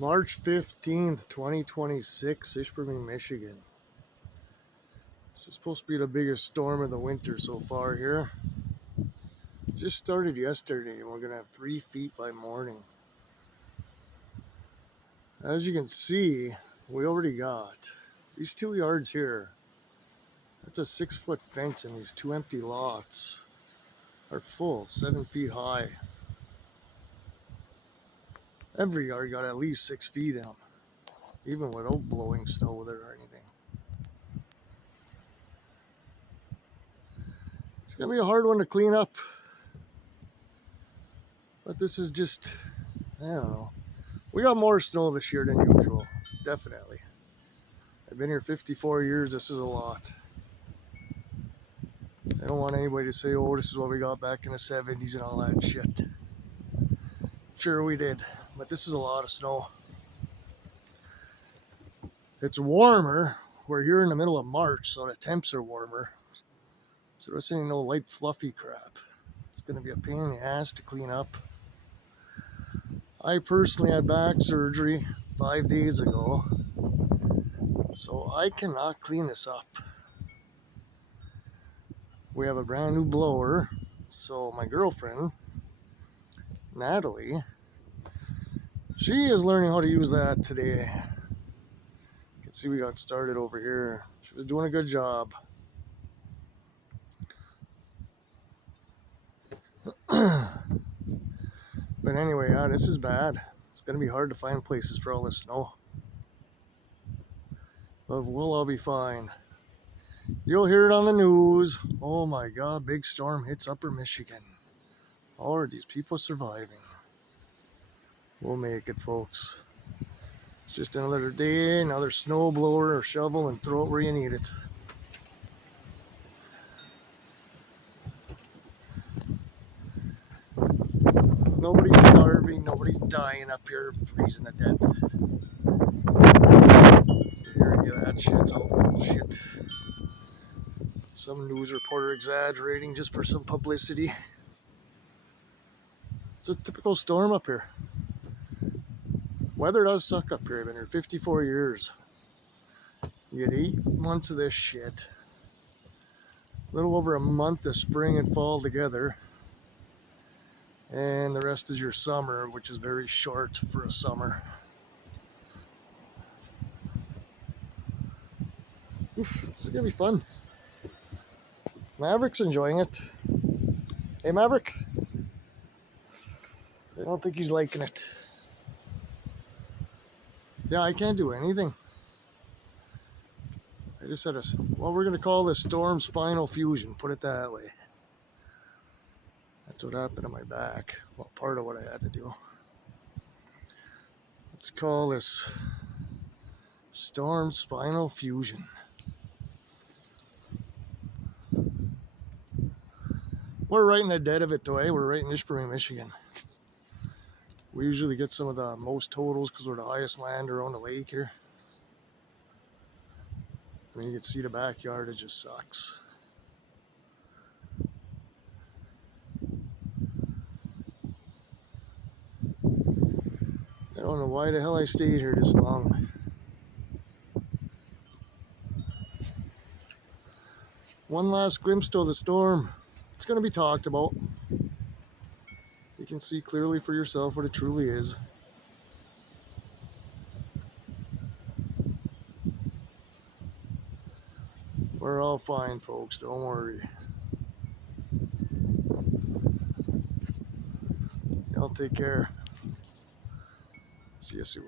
March 15th, 2026, Ishpeming, Michigan. This is supposed to be the biggest storm of the winter so far here. Just started yesterday and we're going to have 3 feet by morning. As you can see, we already got these 2 yards here. That's a 6-foot fence, and these 2 empty lots are full, 7 feet high. Every yard got at least 6 feet in them, even without blowing snow there or anything. It's gonna be a hard one to clean up, but this is just, I don't know. We got more snow this year than usual, definitely. I've been here 54 years, this is a lot. I don't want anybody to say, oh, this is what we got back in the 70s and all that shit. Sure we did, but this is a lot of snow. It's warmer. We're here in the middle of March, so the temps are warmer. So this ain't no light fluffy crap. It's gonna be a pain in the ass to clean up. I personally had back surgery 5 days ago, so I cannot clean this up. We have a brand new blower, so my girlfriend, Natalie, she is learning how to use that today. You can see we got started over here. She was doing a good job. But anyway, yeah, this is bad. It's gonna be hard to find places for all this snow. But we'll all be fine. You'll hear it on the news. Oh my God, big storm hits Upper Michigan. How are these people surviving? We'll make it, folks. It's just another day, another snow blower or shovel, and throw it where you need it. Nobody's starving, nobody's dying up here, freezing to death. Hearing you that shit's all bullshit. Some news reporter exaggerating just for some publicity. It's a typical storm up here. Weather does suck up here. I've been here 54 years. You get 8 months of this shit. A little over a month of spring and fall together. And the rest is your summer, which is very short for a summer. Oof, this is gonna be fun. Maverick's enjoying it. Hey, Maverick. I don't think he's liking it. Yeah, I can't do anything. I just had well, we're gonna call this storm spinal fusion, put it that way. That's what happened to my back. Well, part of what I had to do. Let's call this storm spinal fusion. We're right in the dead of it today. We're right in Ishpeming, Michigan. We usually get some of the most totals because we're the highest land around the lake here. I mean, you can see the backyard, it just sucks. I don't know why the hell I stayed here this long. One last glimpse of the storm. It's going to be talked about. You can see clearly for yourself what it truly is. We're all fine, folks. Don't worry. Y'all take care. See you soon.